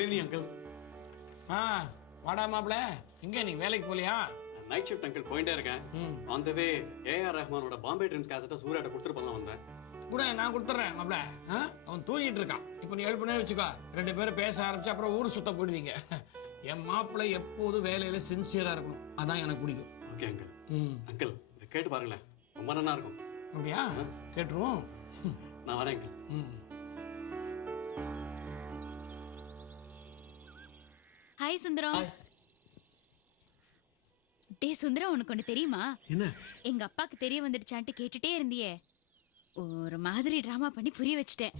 Good evening uncle. வாடா மாப்பிள, இங்க நீ வேலைக்கு போலியா? நைட் ஷிஃப்ட் அங்கிள், போயிட்டே இருக்கேன். ஆன் த வே ஏஆர் ரஹ்மானோட பாம்பே ட்ரீம்ஸ் கேசட்டை சூர்யாட்ட கொடுத்துட்டு போலாம் வந்தேன். கூட நான் கொடுத்துட்றேன் மாப்பிள. அவன் தூங்கிட்டு இருக்கான். இப்போ நீ எழுப்புனே வச்சுக்கோ, 2 பேரும் பேச ஆரம்பிச்சு அப்புறம் ஊர் சுத்த போயிடுவீங்க. என் மாப்பிள்ளை எப்போதும் வேலையில சின்சியரா இருக்கணும், அதான் எனக்கு பிடிக்கும். Okay uncle. அங்கிள் இதை கேட்டு பாருங்களேன், ரொம்ப நல்லா இருக்கும். அப்படியா? கேட்டுருவோம். நான் வரேன் அங்கிள். ஹாய் சுந்தரம். டே சுந்தரம், உனக்கு ஒண்ணு தெரியுமா? என்ன? எங்க அப்பாக்கு தெரிய வந்துடுச்சான்ட்டு கேட்டுட்டே இருந்தியே, ஒரு மாதிரி டிராமா பண்ணி புரிய வச்சுட்டேன்.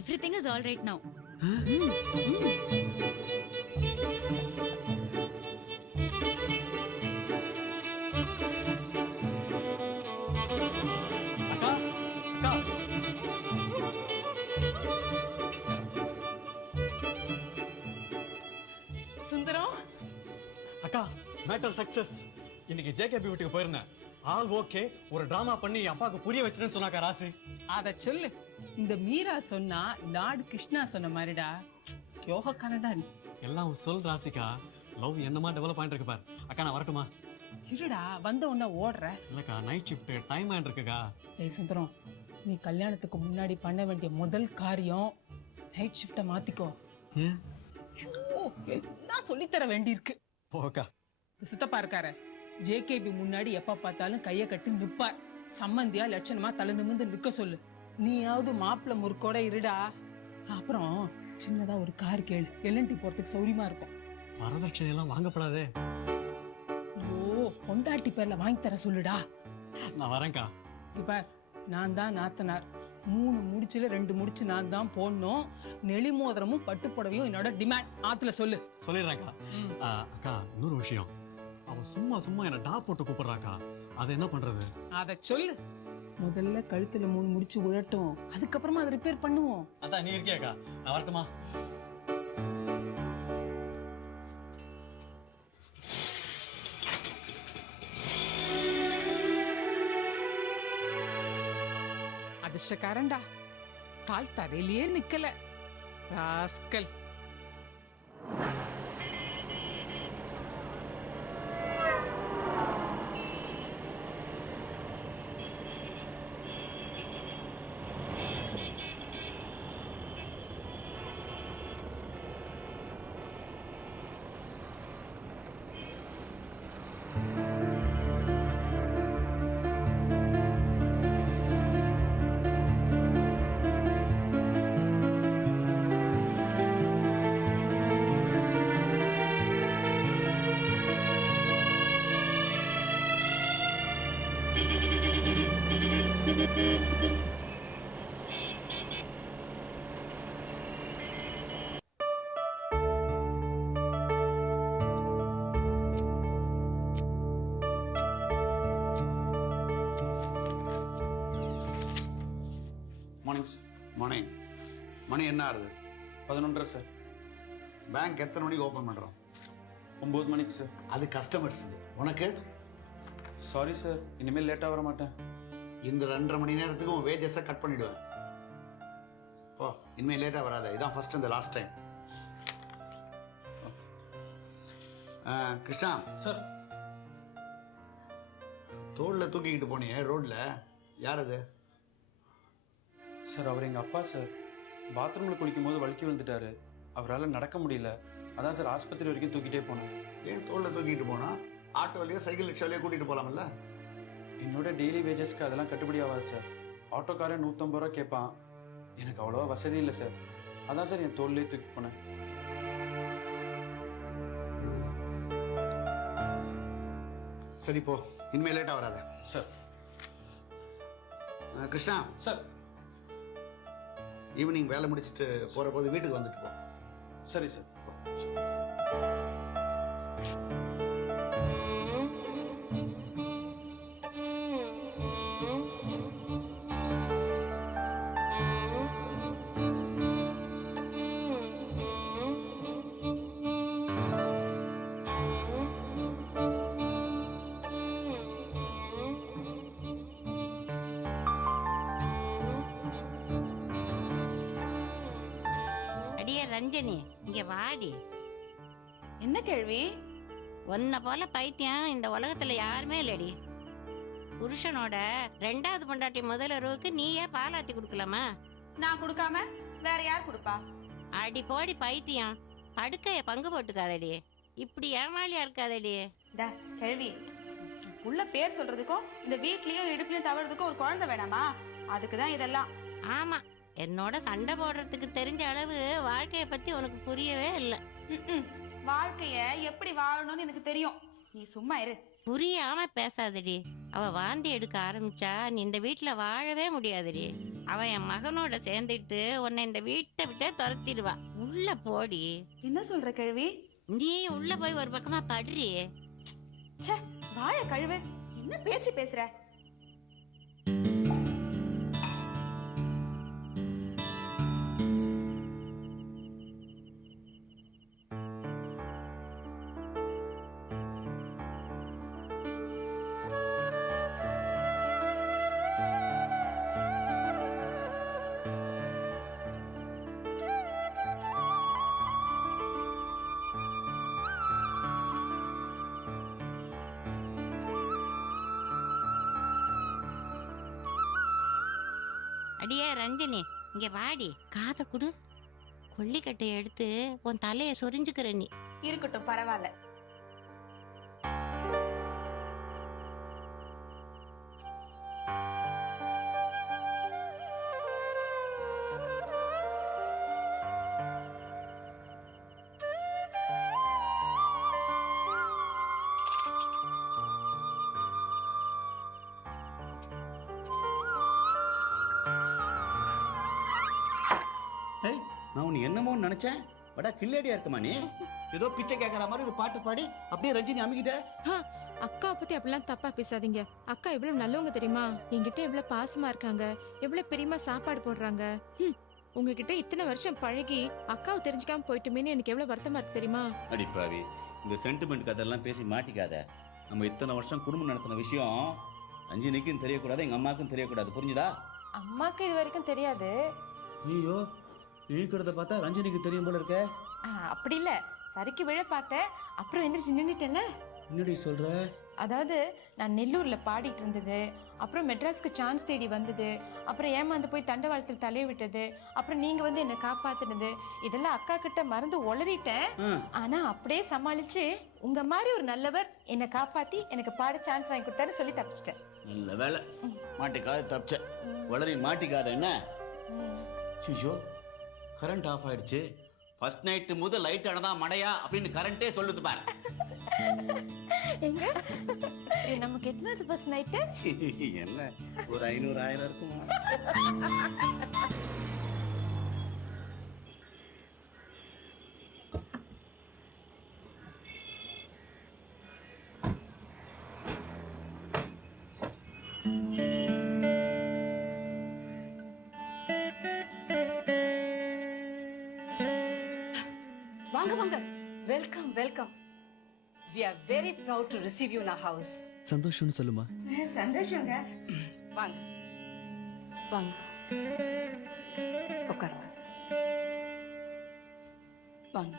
Everything is all right now. அக்கா அக்கா, சுந்தரம், அக்கா மேட்டர் சக்சஸ். இன்னைக்கு ஜேகேபி வீட்டுக்கு போயிருந்தேன். All okay. ஒரு டிராமா பண்ணி அப்பாவுக்கு புரிய வச்சுன்னு சொன்னாக்கா ராசி. அத சொல்லு. இந்த மீரா சொன்னா லார்ட் கிருஷ்ணா சொன்ன மாதிரிடா. யோக கனடா நீ. எல்லாம் சொல் ராசிக்கா. லவ் என்னமா டெவலப் ஆயிட்டு இருக்கு பாரு. அக்கா நான் வரட்டுமா? இருடா, வந்த உடனே ஓடுற. இல்லக்கா, நைட் ஷிஃப்ட் டைம் ஆயிட்டு இருக்குக்கா. டேய் சுந்தரம், நீ கல்யாணத்துக்கு முன்னாடி பண்ண வேண்டிய முதல் காரியம் நைட் ஷிஃப்ட மாத்திக்கோ. ஏன்? ஐயோ, எல்லாம் சொல்லித்தர வேண்டியிருக்கு. போக்கா. சித்தப்பா இருக்காரு, ஜேகேபி முன்னாடி எப்ப பார்த்தாலும் கைய கட்டி நிப்பார். சம்மந்தியா லட்சணமா தலை நிமிந்து நிக்க சொல்லு. நீயாவது மாப்பிள்ள முறுக்கோட இருடா. அப்புறம் சின்னதா ஒரு கார் கேளு, எல்என்டி போறதுக்கு சௌரியமா இருக்கும். வரதட்சணை எல்லாம் வாங்கப்படாதே. ஐயோ, பொண்டாட்டி பேர்ல வாங்கி தர சொல்லுடா. நான் வரேன்க்கா. இப்ப நான் தான் நாத்தனார். 3 முடிச்சுல 2 முடிச்சு நான் தான் போடணும். நெளி மோதிரமும் பட்டு புடவையும் என்னோட டிமாண்ட். ஆத்துல சொல்லு. சொல்லிடுறேன்க்கா. அக்கா இன்னொரு விஷயம், அவ சும்மா சும்மா என்ன டா போட்டு கூப்பிடுறாக்கா. அதை என்ன பண்றது? அத சொல்லு. முதல்ல கழுத்துல 3 முடிச்சு விழட்டும், அதுக்கப்புறமா அதை ரிப்பேர் பண்ணுவோம். அதான் நீ இருக்கியாக்கா. நான் வரட்டுமா? அதிர்ஷ்டக்காரன்டா, கால் தரையிலேயே நிக்கல. ராஸ்கல். மார்னிங். மணி என்ன ஆகுது? 11:30 சார். பேங்க் எத்தனை மணிக்கு ஓபன் பண்றோம்? 9 மணிக்கு சார். அது கஸ்டமர்ஸ். உனக்கு? சாரி சார், இனிமேல் லேட்டாக வர மாட்டேன். இந்த 2.5 மணி நேரத்துக்கு உன் வேஜஸை கட் பண்ணிடுவேன். ஓ, இனிமேல் லேட்டாக வராத. இதான் ஃபர்ஸ்ட் இந்த லாஸ்ட் டைம். கிருஷ்ணா சார், தோளில் தூக்கிக்கிட்டு போனியே ரோட்ல, யார் அது? சார், அவர் எங்கள் அப்பா சார். பாத்ரூமில் குளிக்கும் போது வழுக்கி விழுந்துட்டாரு. அவரால் நடக்க முடியல. அதான் சார் ஆஸ்பத்திரி வரைக்கும் தூக்கிட்டே போனேன். ஏன் தோளில் தூக்கிட்டு போனா? ஆட்டோலையோ சைக்கிள் ரிக்ஷாலையோ கூட்டிகிட்டு போகலாம்ல? என்னோட டெய்லி வேஜஸ்க்கு அதெல்லாம் கட்டுப்படி ஆகாது சார். ஆட்டோக்காரன் 150 ரூபா கேட்பான். எனக்கு அவ்வளோவா வசதி இல்லை சார். அதான் சார் என் தோல்லே தூக்கி போனேன். சரி போ, இனிமேல் லேட்டாக வராத. சார். கிருஷ்ணா சார். ஈவினிங் வேலை முடிச்சுட்டு போகிற போது வீட்டுக்கு வந்துட்டு போ. சரி சார். அடியே ரஞ்சனி, இங்க வாடி. என்ன கேள்வி? உன்னை போல பைத்தியம் இந்த உலகத்துல யாருமே இல்லடி. புருஷனோட 2வது பொண்டாட்டி முதலருவுக்கு நீயே பாலாத்தி கொடுக்கலாமா? நான் கொடுக்காம வேற யார் கொடுப்பா? அடி போடி பைத்தியம், படுக்கைய பங்கு போட்டுக்காதடி, இப்படி ஏமாளியா இருக்காதடி. கேள்வி, உள்ள பேர் சொல்றதுக்கும் இந்த வீட்லயும் இடுப்புலயும் தவறதுக்கும் ஒரு குழந்தை வேணாமா? அதுக்குதான் இதெல்லாம். ஆமா, என்னோட சண்டை போடுறதுக்கு தெரிஞ்ச அளவு வாழ்க்கைய பத்தி உனக்கு புரியவே இல்லை. வாழ்க்கைய எப்படி வாழணும்னு எனக்கு தெரியும், நீ சும்மா இரு. புரியாம பேசாதடி. அவ வாந்தி எடுக்க ஆரம்பிச்சா நீ இந்த வீட்டுல வாழவே முடியாதுடி. அவ என் மகனோட சேர்ந்துட்டு உன்னை இந்த வீட்டை விட்டே துரத்திடுவா. உள்ள போடி. என்ன சொல்ற கேள்வி? நீ உள்ள போய் ஒரு பக்கமா படுறி. ச்சே, வாய கழுவு. என்ன பேச்சு பேசுற? அடியே ரஞ்சனி, இங்க வாடி. காதை குடு. கொல்லிக்கட்டையை எடுத்து உன் தலைய சொரிஞ்சுக்கிற நீ. இருக்கட்டும், பரவாயில்ல. ஏய், நான் உன்னை என்னமோன்னு நினைச்சேன். வடா கில்லேடியா இருக்குமா நீ? ஏதோ பிச்சை கேட்கற மாதிரி ஒரு பாட்டு பாடி அப்படியே ரஞ்சினி அமிக்கிட்ட. அக்கா பத்தி அப்படிலாம் தப்பா பேசாதீங்க. அக்கா எவ்வளவு நல்லவங்க தெரியுமா? என்கிட்ட எவ்வளவு பாசமா இருக்காங்க, எவ்வளவு பிரியமா சாப்பாடு போடுறாங்க. உங்ககிட்ட இத்தனை வருஷம் பழகி அக்காவை தெரிஞ்சுக்காம போயிட்டுமேன்னு எனக்கு எவ்வளவு வருத்தமா இருக்கு தெரியுமா? அடிப்பாவி, இந்த சென்டிமெண்ட் கதெல்லாம் பேசி மாட்டிக்காத. நம்ம இத்தனை வருஷம் குடும்பம் நடத்தின விஷயம் ரஞ்சினிக்கும் தெரியக்கூடாது, எங்க அம்மாக்கும் தெரியக்கூடாது, புரிஞ்சுதா? அம்மாக்கு இது வரைக்கும் தெரியாது. ஐயோ, இருக்கிறத பார்த்தா ரஞ்சினிக்கு தெரியும் போல இருக்க. அப்படி இல்ல, சரிக்கு விழ பார்த்தேன், அப்புறம் எந்திரிச்சு நின்னுட்டேன்ல. என்னடி சொல்ற? அதாவது நான் நெல்லூர்ல பாடிட்டு இருந்தது, அப்புறம் மெட்ராஸ்க்கு சான்ஸ் தேடி வந்தது, அப்புறம் ஏமாந்து போய் தண்டவாளத்தில் தலைய விட்டது, அப்புறம் நீங்க வந்து என்னை காப்பாத்துனது, இதெல்லாம் அக்கா கிட்ட மறந்து உளறிட்டேன். ஆனா அப்படியே சமாளிச்சு உங்க மாதிரி ஒரு நல்லவர் என்னை காப்பாத்தி எனக்கு பாட சான்ஸ் வாங்கி கொடுத்தாரு சொல்லி தப்பிச்சிட்டேன். நல்ல வேலை, மாட்டிக்காத தப்பிச்ச. வளரி மாட்டிக்காத. என்ன? ஐயோ, கரண்ட் ஆஃப் ஆயிடுச்சு. ஃபர்ஸ்ட் நைட் முதல் லைட் ஆனதா மடையா அப்படின்னு கரண்டே சொல்லுது பாரு. எங்க நமக்கு எத்தனாவது பஸ் நைட்டு? என்ன ஒரு 500 1000 இருக்குமா? வாங்க வாங்க. Welcome welcome. We are very proud to receive you in our house. சந்தோஷம்னு சொல்லுமா. சந்தோஷங்க. வாங்க வாங்க, உட்காருங்க. வாங்க.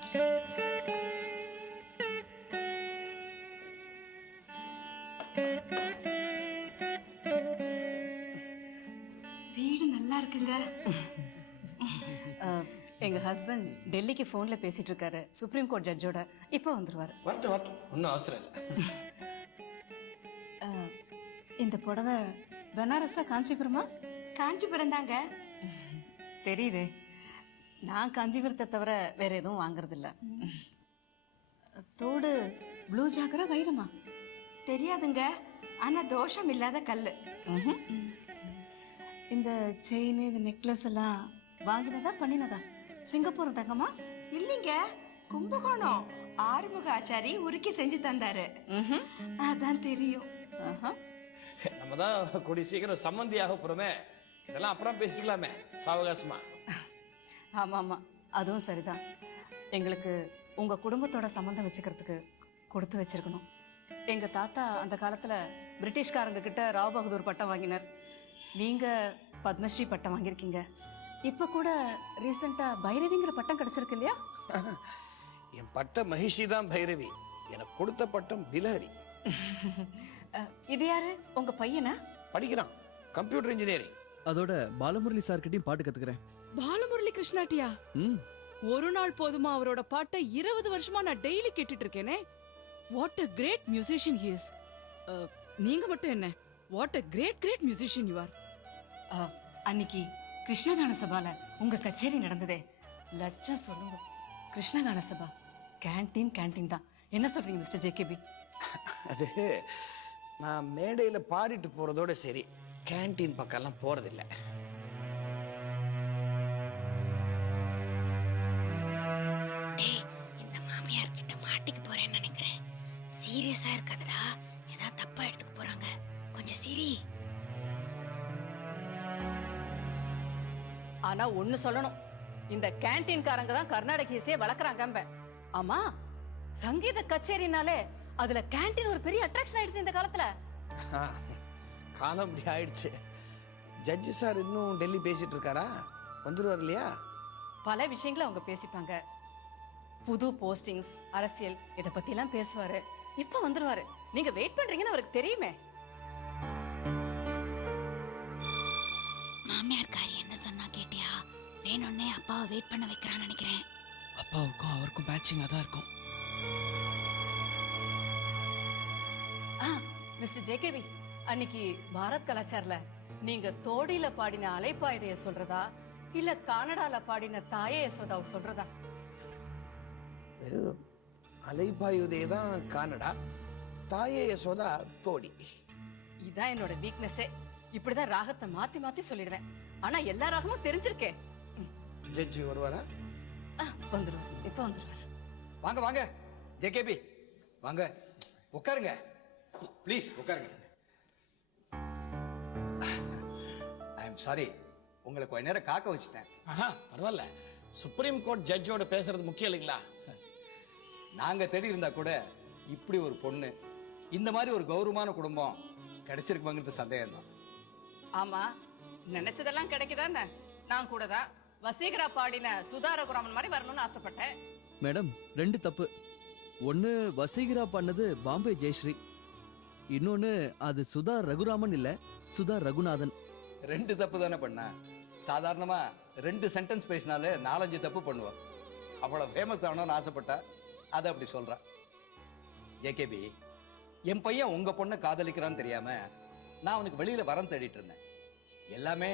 வீடு நல்லா இருக்குங்க. எங்க ஹஸ்பண்ட் டெல்லிக்கு போன்ல பேசிட்டு இருக்காரு, சுப்ரீம் கோர்ட் ஜட்ஜோட. இப்போ வந்துருவாரு. வரட்டும் வரட்டும், ஒன்றும் அவசரம் இல்லை. இந்த புடவை பனாரஸா காஞ்சிபுரமா? காஞ்சிபுரம் தாங்க. தெரியுது. நான் காஞ்சிபுரத்தை தவிர வேற எதுவும் வாங்குறது இல்ல. தோடு ப்ளூ ஜாகரா வைரமா? தெரியாதுங்க, ஆனா தோஷம் இல்லாத கல்லு. இந்த செயின், இந்த நெக்லஸ் எல்லாம் வாங்கினதா பண்ணினதா? சிங்கப்பூர் தங்கமா? இல்லைங்க, கும்பகோணம். ஆறுமுக ஆச்சாரி உருக்கி செஞ்சு தந்தாரு. அதான் தெரியும். நம்ம தான் கூடி சீக்கிரம் சம்மந்தியாக போறோமே, இதெல்லாம் அப்புறம் பேசிக்கலாமே சாவகாசமா. ஆமா ஆமா, அதுவும் சரிதான். எங்களுக்கு உங்க குடும்பத்தோட சம்மந்தம் வச்சுக்கிறதுக்கு கொடுத்து வச்சிருக்கணும். எங்க தாத்தா அந்த காலத்துல பிரிட்டிஷ்காரங்க கிட்ட ராவ் பகதூர் பட்டம் வாங்கினார். நீங்க பத்மஸ்ரீ பட்டம் வாங்கியிருக்கீங்க. இப்ப கூட ரீசெண்டா பைரவிங்கிற பட்டம் கிடைச்சிருக்கு இல்லையா? என் பட்ட மகிஷி தான் பைரவி, எனக்கு கொடுத்த பட்டம் பிலஹரி. இது யாரு? உங்க பையனா? படிக்கிறான், கம்ப்யூட்டர் இன்ஜினியரிங். அதோட பாலமுரளி சார்கிட்டயும் பாட்டு கத்துக்கிறேன். பாலமுரளி கிருஷ்ணாட்டியா? ஒரு நாள் போதுமா அவரோட பாட்டை 20 வருஷமா நான் டெய்லி கேட்டுட்டு இருக்கேனே. What a great musician he is. நீங்க மட்டும் என்ன, what a great musician you are. அன்னைக்கு கிருஷ்ணகான சபால உங்க கச்சேரி நடந்ததே, லட்சம் சொல்லுங்க. கிருஷ்ணகான சபா கேண்டீன் தான். என்ன சொல்றீங்க மிஸ்டர் ஜேகேபி? அது நான் மேடையில பாடிட்டு போறதோட சரி, கேண்டீன் பக்கம்லாம் போறதில்லை. இந்த மாமியார் கிட்ட மாட்டிக்க போறேன்னு நினைக்கிறேன். சீரியஸா இருக்காதடா, ஏதாவது தப்பா எடுத்துக்க போறாங்க. கொஞ்சம் சீரி. ஆனா ஒண்ணு சொல்லணும், இந்த கேண்டீன்காரங்க தான் கர்நாடக இசையை வளர்க்குறாங்க. ஆமா, சங்கீத கச்சேரினாலே அதுல கேண்டீன் ஒரு பெரிய அட்ராக்ஷன் ஆயிடுச்சு இந்த காலத்துல. காலம் இப்படி ஆயிடுச்சு. ஜட்ஜி சார் இன்னும் டெல்லி பேசிட்டு இருக்காரா? வந்துருவார் இல்லையா? பல விஷயங்களை அவங்க பேசிப்பாங்க. புது போஸ்டிங்ஸ், அரசியல், இத பத்தி எல்லாம் பேசுவாரு. இப்ப வந்துருவாரு. நீங்க வெயிட் பண்றீங்கன்னு அவருக்கு தெரியுமே. மாமியார்காரி என்ன சொன்னா கேட்டியா? வேணும்னே அப்பாவை வெயிட் பண்ண வைக்கிறான்னு நினைக்கிறேன். அப்பாவுக்கும் அவருக்கும் மேட்சிங்கா தான் இருக்கும். மிஸ்டர் ஜேகேபி, அன்னைக்கு பாரத் கலாச்சார்ல நீங்க தோடியில பாடின அலைப்பாயுதைய சொல்றதா, இல்ல கனடால பாடின தாயே யசோதாவை சொல்றதா? அலைபாயுதே தான் கனடா, தாயே யசோதா தோடி. இதான் என்னோட வீக்னஸே. இப்படிதான் ராகத்தை மாத்தி மாத்தி சொல்லிடுவேன். ஆனா எல்லா ராகமும் தெரிஞ்சிருக்கே. ஜட்ஜி வருவாரா? வந்துருவாரு, இப்ப வந்துருவாரு. வாங்க வாங்க ஜேகேபி, வாங்க உட்காருங்க, ப்ளீஸ் உட்காருங்க. ஐ எம் சாரி, உங்களை கொஞ்ச நேரம் காக்க வச்சுட்டேன். பரவாயில்ல, சுப்ரீம் கோர்ட் ஜட்ஜோட பேசுறது முக்கியம் இல்லைங்களா? நாங்க தேடி இருந்தா கூட இப்படி ஒரு பொண்ணு, இந்த மாதிரி ஒரு கௌரவமான குடும்பம் கிடைச்சிருக்குமாங்கிறது சந்தேகம் தான். ஆமா, நினைச்சதெல்லாம் கிடைக்குதானே? நான் கூட தான் வசீகரா பாடின சுதா ரகுராமன் மாதிரி வரணும்னு ஆசைப்பட்டேன். மேடம், 2 தப்பு. ஒன்னு வசீகரா பண்ணது பாம்பே ஜெயஸ்ரீ, இன்னொன்னு அது சுதா ரகுராமன் இல்ல, சுதா ரகுநாதன். 2 தப்பு தானே பண்ண. சாதாரணமா 2 சென்டென்ஸ் பேசினாலே 4-5 தப்பு பண்ணுவோம். அவ்வளவு ஃபேமஸ் ஆகணும்னு ஆசைப்பட்டா அதை அப்படி சொல்றேன். ஜேகேபி, என் பையன் உங்க பொண்ணை காதலிக்கிறான்னு தெரியாம நான் அவனுக்கு வெளியில வரம் தேடிட்டு இருந்தேன். எல்லாமே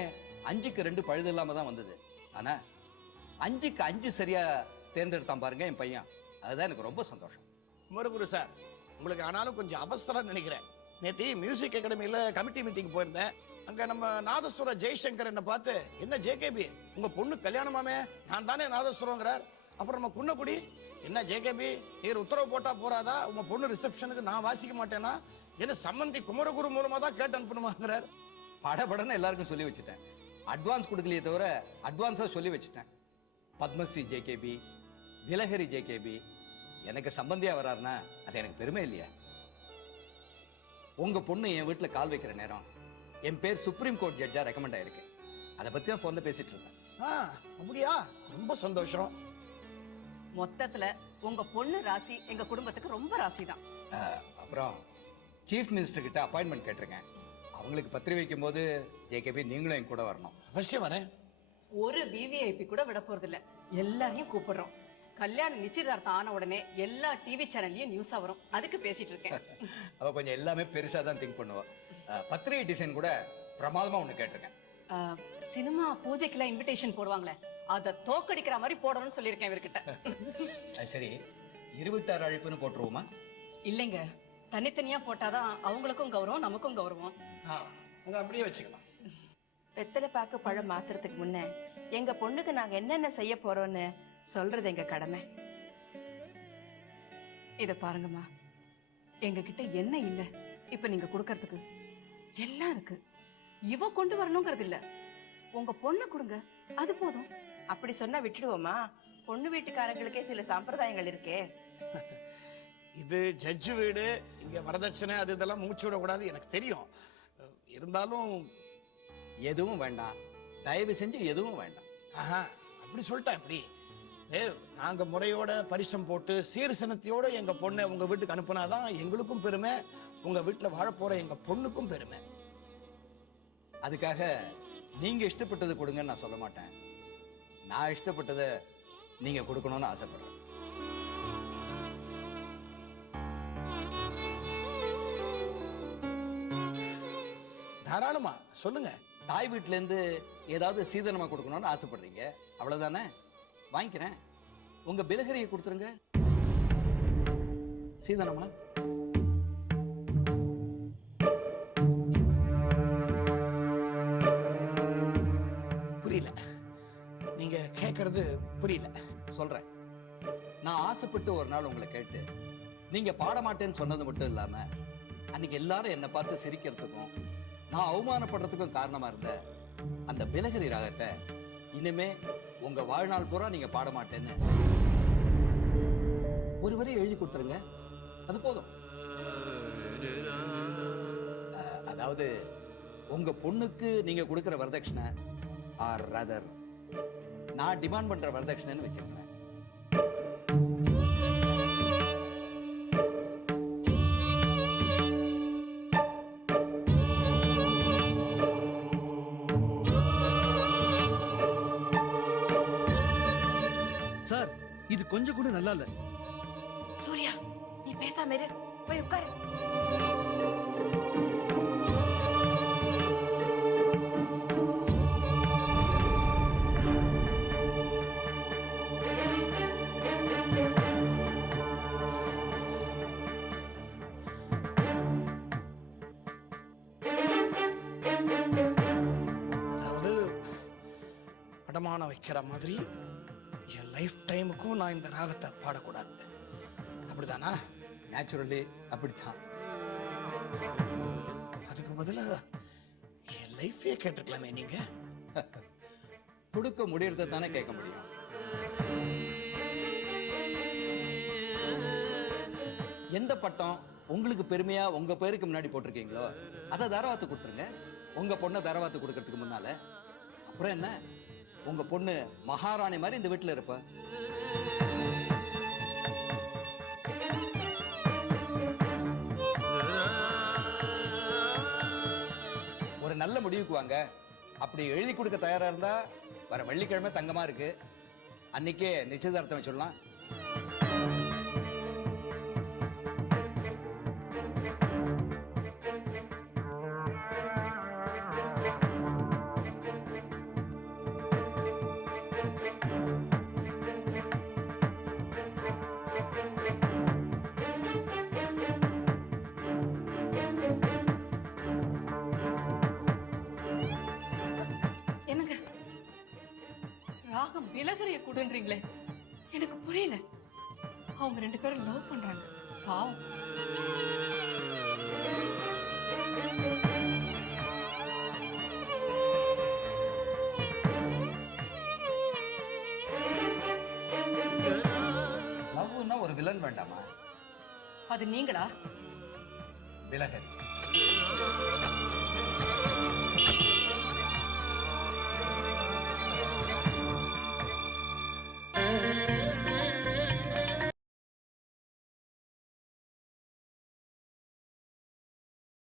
5க்கு 2 பழுது இல்லாம தான் வந்தது. ஆனா 5க்கு 5 சரியா தேர்ந்தெடுத்தான் பாருங்க என் பையன். அதுதான் எனக்கு ரொம்ப சந்தோஷம். குமரகுரு சார், உங்களுக்கு ஆனாலும் கொஞ்சம் அவசரம் நினைக்கிறேன். நேத்தி மியூசிக் அகாடமியில கமிட்டி மீட்டிங் போயிருந்தேன். அங்க நம்ம நாதஸ்வர ஜெய்சங்கர் என்ன பார்த்து, என்ன ஜேகேபி உங்க பொண்ணு கல்யாணமாமே, நான் தானே நாதஸ்வரங்கிறார். அப்புறம் நம்ம குன்னக்குடி, என்ன ஜேகேபி நீர் உத்தரவு போட்டா போறாதா, உங்க பொண்ணு ரிசப்ஷனுக்கு நான் வாசிக்க மாட்டேன்னா என்ன சம்பந்தி குமரகுரு மூலமா தான் கேட்டு அனுப்பணுமாங்கிறார். படபடன்னு எல்லாருக்கும் சொல்லி வச்சுட்டேன். அட்வான்ஸ் கொடுக்கலையே தவிர அட்வான்ஸா சொல்லி வச்சுட்டேன். பத்மஸ்ரீ ஜேகேபி, விலஹரி ஜேகேபி எனக்கு சம்பந்தியா வராருன்னா அது எனக்கு பெருமை இல்லையா? உங்க பொண்ணு என் வீட்டுல கால் வைக்கிற நேரம் என் பேர் சுப்ரீம் கோர்ட் ஜட்ஜா ரெக்கமெண்ட் ஆயிருக்கு. அதை பத்தி தான் போன்ல பேசிட்டு இருக்கேன். அப்படியா? ரொம்ப சந்தோஷம். மொத்தத்துல உங்க பொண்ணு ராசி எங்க குடும்பத்துக்கு ரொம்ப ராசி தான். அப்புறம் சீஃப் மினிஸ்டர் கிட்ட அப்பாயின்மெண்ட் கேட்டிருக்கேன். அவங்களுக்கு பத்திரிகை வைக்கும் போது ஜேகேபி நீங்களும் என் கூட வரணும். அவசியம் வரேன். ஒரு விவிஐபி கூட விட போறது இல்ல, எல்லாரையும் கூப்பிடுறோம். கல்யாணம் நிச்சயதார்த்தம் ஆன உடனே எல்லா டிவி சேனல்லையும் நியூஸா வரும். அதுக்கு பேசிட்டு இருக்கேன். அவ கொஞ்சம் எல்லாமே பெருசா தான் திங்க் பண்ணுவா. பத்திரிகை டிசைன் கூட பிரமாதமா ஒண்ணு கேட்டிருக்கேன். சினிமா பூஜைக்கெல்லாம் இன்விடேஷன் போடுவாங்களே, அதை தோக்கடிக்கிற மாதிரி போடணும்னு சொல்லியிருக்கேன் இவர்கிட்ட. சரி, 26 அழைப்புன்னு போட்டுருவோமா? இல்லைங்க, தனித்தனியா போட்டாதான் அவங்களுக்கும் கௌரவம், நமக்கும் கௌரவம். அதை அப்படியே வச்சுக்கலாம். வெத்தலை பாக்கு பழம் மாத்துறதுக்கு முன்ன எங்க பொண்ணுக்கு நாங்க என்னென்ன செய்ய போறோம்னு சொல்றது எங்க கடமை. இத பாருங்கம்மா, எங்க கிட்ட என்ன இல்ல இப்ப நீங்க கொடுக்கறதுக்கு? எல்லாம் இருக்கு. இவ கொண்டு வரணுங்கிறது இல்ல, உங்க பொண்ணை கொடுங்க, அது போதும். அப்படி சொன்னா விட்டுடுவோமா? பொண்ணு வீட்டுக்காரங்களுக்கே சில சம்பிரதாயங்கள் இருக்கே. இது ஜட்ஜு வீடு, இங்க வரதட்சணை அது இதெல்லாம் மூச்சு விடக்கூடாது, எனக்கு தெரியும். இருந்தாலும் எதுவும் வேண்டாம், தயவு செஞ்சு எதுவும் வேண்டாம். ஆஹா, அப்படி சொல்லிட்டா எப்படி? நாங்க முறையோட பரிசம் போட்டு சீர்சனத்தையோட எங்க பொண்ணை உங்க வீட்டுக்கு அனுப்புனாதான் எங்களுக்கும் பெருமை, உங்க வீட்டுல வாழ போற எங்க பொண்ணுக்கும் பெருமை. அதுக்காக நீங்க இஷ்டப்பட்டது கொடுங்கன்னு நான் சொல்ல மாட்டேன். நான் இஷ்டப்பட்டதை நீங்க கொடுக்கணும்னு ஆசைப்படுறேன். தாராளமா சொல்லுங்க. தாய் வீட்டுல இருந்து ஏதாவது சீதனமா கொடுக்கணும்னு ஆசைப்படுறீங்க, அவ்வளவுதானே? வாங்கிக்கிறேன். உங்க பிலகரியை கொடுத்துருங்க. சீதனமா? புரியல, நீங்க கேக்குறது புரியல. சொல்றேன். நான் ஆசைப்பட்டு ஒரு நாள் உங்களை கேட்டு நீங்க பாட மாட்டேன்னு சொன்னது மட்டும் இல்லாம அன்னைக்கு எல்லாரும் என்னை பார்த்து சிரிக்கிறதுக்கும் நான் அவமானப்படுறதுக்கும் காரணமா இருந்த அந்த பிலகரி ராகத்தை இனிமே உங்க வாழ்நாள் பூரா நீங்க பாட மாட்டேன்னு ஒரு வரி எழுதி கொடுத்துருங்க, அது போதும். அதாவது உங்க பொண்ணுக்கு நீங்க கொடுக்கிற வரதட்சணை ஆர் ரதர் நான் டிமாண்ட் பண்ற வரதட்சணைன்னு வச்சுக்கோங்க. சார், இது கொஞ்சம் கூட நல்லா இல்ல. சூர்யா, நீ பேசாம இரு, போய் உட்காரு. அதாவது அடமான வைக்கிற மாதிரி என் லைஃப் டைமுக்கும் நான் இந்த ராகத்தை பாடக்கூடாது, அப்படிதானா? நேச்சுரலி அப்படித்தான். அதுக்கு பதிலா என் லைஃபே கேட்டிருக்கலாமே நீங்க. கொடுக்க முடியறத தானே கேட்க முடியும். எந்த பட்டம் உங்களுக்கு பெருமையா உங்க பேருக்கு முன்னாடி போட்டிருக்கீங்களோ அதை தரவாத்து கொடுத்துருங்க. உங்க பொண்ணை தரவாத்து கொடுக்கறதுக்கு முன்னால அப்புறம் என்ன, உங்க பொண்ணு மகாராணி மாதிரி இந்த வீட்டுல இருப்ப. ஒரு நல்ல முடிவுக்கு வாங்க. அப்படி எழுதி கொடுக்க தயாரா இருந்தா வர வெள்ளிக்கிழமை தங்கமா இருக்கு, அன்னைக்கே நிச்சயதார்த்தம் வச்சிடலாம். என்னங்க ராகம் பிலகரிய கூடுன்றீங்களே, எனக்கு புரியல. அவங்க ரெண்டு பேரும் லவ் பண்றாங்க, பாவம். லவ்னா ஒரு வில்லன் வேண்டாமா? அது நீங்களா? பிலகரி.